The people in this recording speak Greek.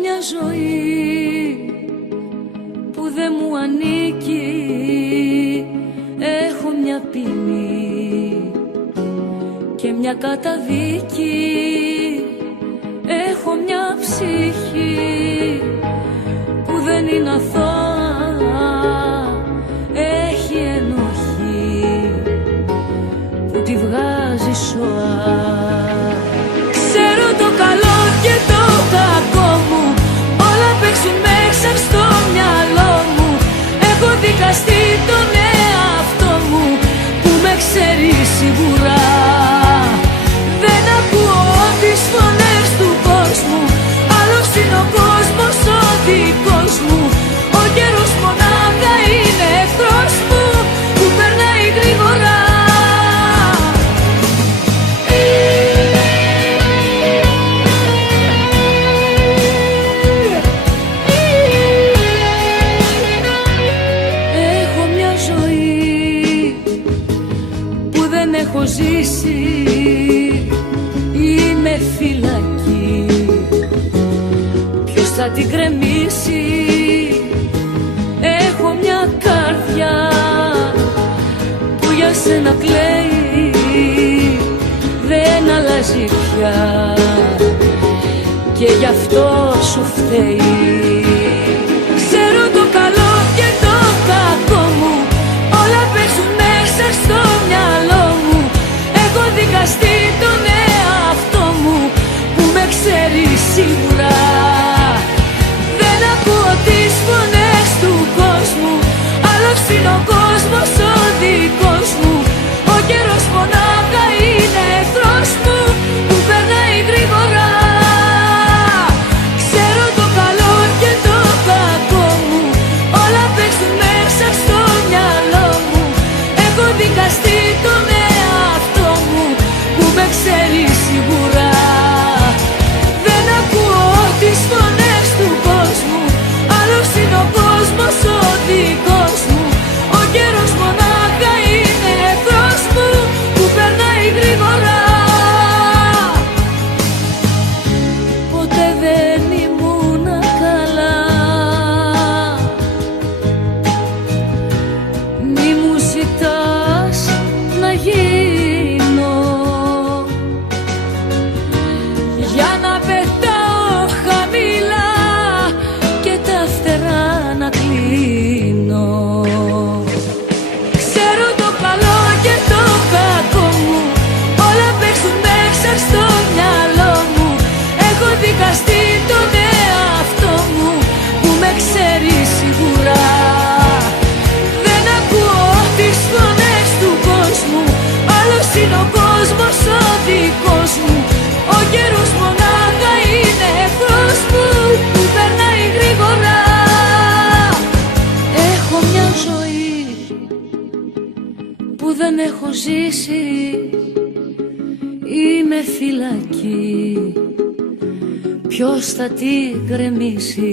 μια ζωή που δεν μου ανήκει. Έχω μια ποινή και μια καταδίκη. Έχω μια ψυχή που δεν είναι αθώα. Έχει ενοχή που τη βγάζει σώα. Ξέρω το καλό και το κακό μου, όλα παίξουν μέσα στο μυαλό μου. Έχω δικαστεί τον εαυτό μου που με ξέρει σίγουρα. Δεν ακούω τις φωνές του κόσμου, άλλος είναι ο κόσμος ο δικός μου. Ο καιρός μονάχα είναι εχθρός μου που περνάει γρήγορα. Έχω μια ζωή που δεν έχω ζήσει. Είμαι φυλακή, ποιος θα την κρεμίσει? Έχω μια καρδιά που για σένα κλαίει. Δεν αλλάζει πια και γι' αυτό σου φταίει. Ξέρω το καλό και το κακό μου, όλα παίζουν μέσα στο μυαλό μου. Έχω δικαστεί τον εαυτό μου που με ξέρει σίγουρα. Δεν ακούω τις φωνές του κόσμου, άλλος είναι ο κόσμος ο δικός μου. Ο καιρός μονάχα είναι εχθρός μου που περνάει γρήγορα. Ξέρω το καλό και το κακό μου, όλα παίζουν μέσα στο μυαλό μου. Έχω δικαστεί τον εαυτό μου που με ξέρει σίγουρα. Δεν ακούω τις φωνές του κόσμου, άλλος είναι ο κόσμος ο δικός μου. Ο καιρός μονάχα είναι εχθρός μου που περνάει γρήγορα. Ποτέ δεν ήμουν καλά, μη μου ζητάς να γίνω για να πετάω χαμηλά και τα φτερά να κλείνω. Ξέρω το καλό και το κακό μου, όλα παίζουν μέσα στο μυαλό μου. Έχω δικαστεί τον εαυτό μου που με ξέρει σίγουρα. Δεν ακούω τις φωνές του κόσμου, άλλος είναι ο κόσμος ο δικός μου. Ο καιρός μονάχα είναι εχθρός μου που περνάει γρήγορα. Έχω μια ζωή που δεν έχω ζήσει. Είμαι φυλακή, ποιος θα την γκρεμίσει?